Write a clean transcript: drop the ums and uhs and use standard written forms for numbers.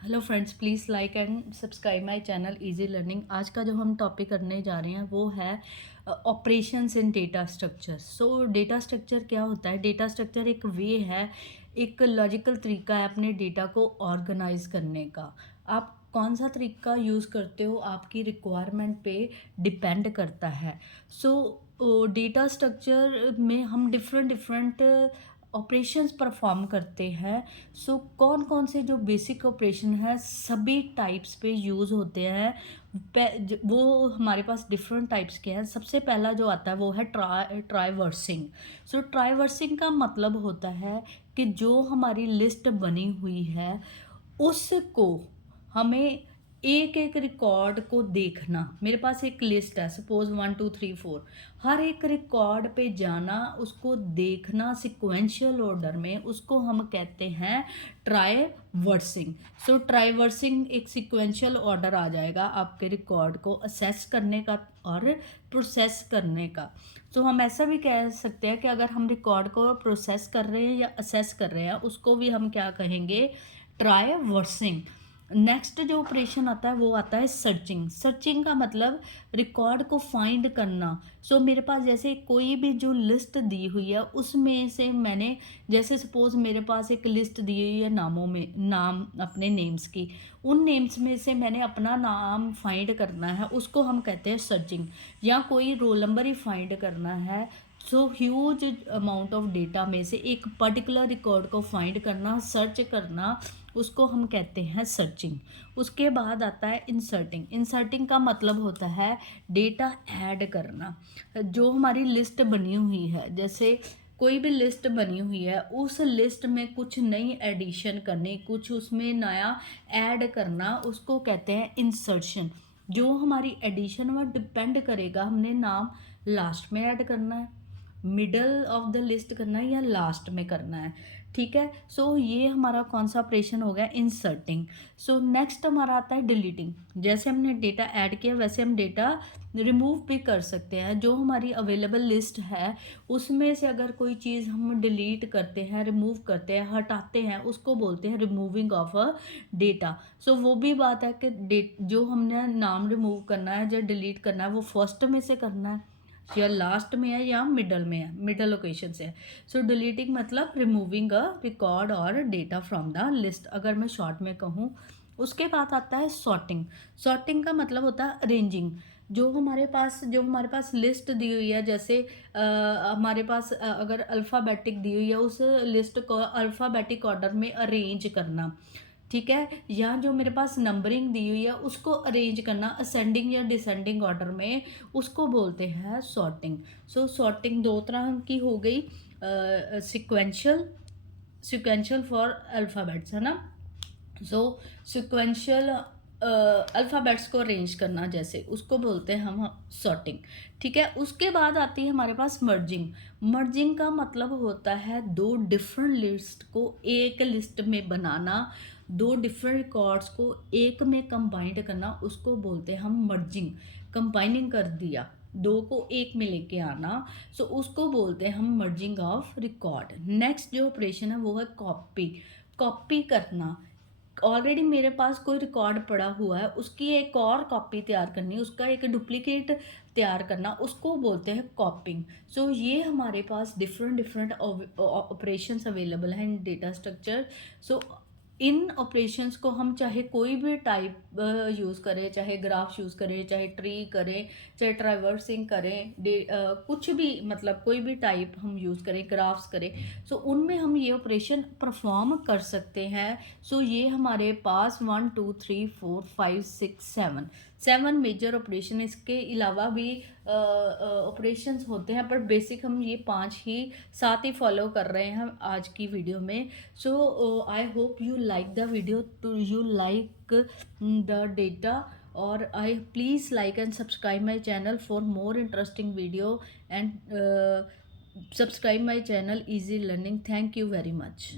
Hello friends, please like and subscribe my channel easy learning. आज का जो हम टॉपिक करने जा रहे हैं वो है operations in data structure. So data structure क्या होता है? डेटा स्ट्रक्चर एक वे है, एक लॉजिकल तरीका है अपने डेटा को ऑर्गेनाइज करने का। आप कौन सा तरीका यूज़ करते हो आपकी रिक्वायरमेंट पे डिपेंड करता है। सो डेटा स्ट्रक्चर में हम डिफरेंट डिफरेंट ऑपरेशंस परफॉर्म करते हैं। सो कौन कौन से जो बेसिक ऑपरेशन है सभी टाइप्स पे यूज़ होते हैं। वो हमारे पास डिफरेंट टाइप्स के हैं। सबसे पहला जो आता है वो है ट्राइवर्सिंग। सो ट्राइवर्सिंग का मतलब होता है कि जो हमारी लिस्ट बनी हुई है उसको हमें एक एक रिकॉर्ड को देखना। मेरे पास एक लिस्ट है, सपोज 1 2 3 4। हर एक रिकॉर्ड पे जाना, उसको देखना सिक्वेंशियल ऑर्डर में, उसको हम कहते हैं ट्राइवर्सिंग। सो ट्राइवर्सिंग एक सिक्वेंशियल ऑर्डर आ जाएगा आपके रिकॉर्ड को असेस करने का और प्रोसेस करने का। तो हम ऐसा भी कह सकते हैं कि अगर हम रिकॉर्ड को प्रोसेस कर रहे हैं या असेस कर रहे हैं उसको भी हम क्या कहेंगे? ट्राइवर्सिंग। नेक्स्ट जो ऑपरेशन आता है वो आता है सर्चिंग। सर्चिंग का मतलब रिकॉर्ड को फाइंड करना। सो मेरे पास जैसे कोई भी जो लिस्ट दी हुई है उसमें से मैंने, जैसे सपोज मेरे पास एक लिस्ट दी हुई है नामों में, नाम अपने नेम्स की। उन नेम्स में से मैंने अपना नाम फाइंड करना है, उसको हम कहते हैं सर्चिंग। या कोई रोल नंबर ही फाइंड करना है। So huge amount of data में से एक पर्टिकुलर रिकॉर्ड को फाइंड करना, सर्च करना, उसको हम कहते हैं सर्चिंग। उसके बाद आता है इंसर्टिंग। इंसर्टिंग का मतलब होता है डेटा ऐड करना। जो हमारी लिस्ट बनी हुई है, जैसे कोई भी लिस्ट बनी हुई है, उस लिस्ट में कुछ नई एडिशन करनी, कुछ उसमें नया ऐड करना, उसको कहते हैं इंसर्शन। जो हमारी एडिशन वो डिपेंड करेगा, हमने नाम लास्ट में ऐड करना है, मिडल ऑफ द लिस्ट करना है या लास्ट में करना है। ठीक है। सो ये हमारा कौन सा ऑपरेशन हो गया? इंसर्टिंग। सो नेक्स्ट हमारा आता है डिलीटिंग। जैसे हमने डेटा ऐड किया वैसे हम डेटा रिमूव भी कर सकते हैं। जो हमारी अवेलेबल लिस्ट है उसमें से अगर कोई चीज़ हम डिलीट करते हैं, रिमूव करते हैं, हटाते हैं, उसको बोलते हैं रिमूविंग ऑफ अ डेटा। सो वो भी बात है कि जो हमने नाम रिमूव करना है या डिलीट करना है वो फर्स्ट में से करना है या लास्ट में है या मिडल में है, मिडल लोकेशन से है। सो डिलीटिंग मतलब रिमूविंग अ रिकॉर्ड और डेटा फ्रॉम द लिस्ट, अगर मैं शॉर्ट में कहूँ। उसके बाद आता है सॉर्टिंग। सॉर्टिंग का मतलब होता है अरेंजिंग। जो हमारे पास लिस्ट दी हुई है, जैसे हमारे पास अगर अल्फ़ाबेटिक दी हुई है, उस लिस्ट को अल्फ़ाबेटिक ऑर्डर में अरेंज करना। ठीक है। या जो मेरे पास नंबरिंग दी हुई है उसको अरेंज करना असेंडिंग या डिसेंडिंग ऑर्डर में, उसको बोलते हैं सॉर्टिंग। सो सॉर्टिंग दो तरह की हो गई, सिक्वेंशियल, सिक्वेंशियल फॉर अल्फ़ाबेट्स, है ना। सो सिक्वेंशियल अल्फ़ाबेट्स को अरेंज करना, जैसे उसको बोलते हैं हम सॉर्टिंग। ठीक है। उसके बाद आती है हमारे पास मर्जिंग। मर्जिंग का मतलब होता है दो डिफरेंट लिस्ट को एक लिस्ट में बनाना, दो डिफरेंट रिकॉर्ड्स को एक में कंबाइंड करना, उसको बोलते हैं हम मर्जिंग। कंबाइनिंग कर दिया, दो को एक में लेके आना, सो उसको बोलते हैं हम मर्जिंग ऑफ रिकॉर्ड। नेक्स्ट जो ऑपरेशन है वो है कॉपी। कॉपी करना, ऑलरेडी मेरे पास कोई रिकॉर्ड पड़ा हुआ है, उसकी एक और कॉपी तैयार करनी, उसका एक डुप्लीकेट तैयार करना, उसको बोलते हैं कॉपिंग। सो ये हमारे पास डिफरेंट डिफरेंट ऑपरेशंस अवेलेबल हैं इन डेटा स्ट्रक्चर। सो इन ऑपरेशंस को हम चाहे कोई भी टाइप यूज़ करें, चाहे ग्राफ्स यूज़ करें, चाहे ट्री करें, चाहे ट्राइवर्सिंग करें, कुछ भी, मतलब कोई भी टाइप हम यूज़ करें, ग्राफ्स करें, सो उनमें हम ये ऑपरेशन परफॉर्म कर सकते हैं। सो ये हमारे पास 1 2 3 4 5 6 7 7 मेजर ऑपरेशन, इसके अलावा भी ऑपरेशंस होते हैं, पर बेसिक हम ये 5 ही साथ ही फॉलो कर रहे हैं आज की वीडियो में। So I hope you like the video, to you like the data, और I please like and subscribe my channel for more interesting video, and subscribe my channel Easy Learning. Thank you very much.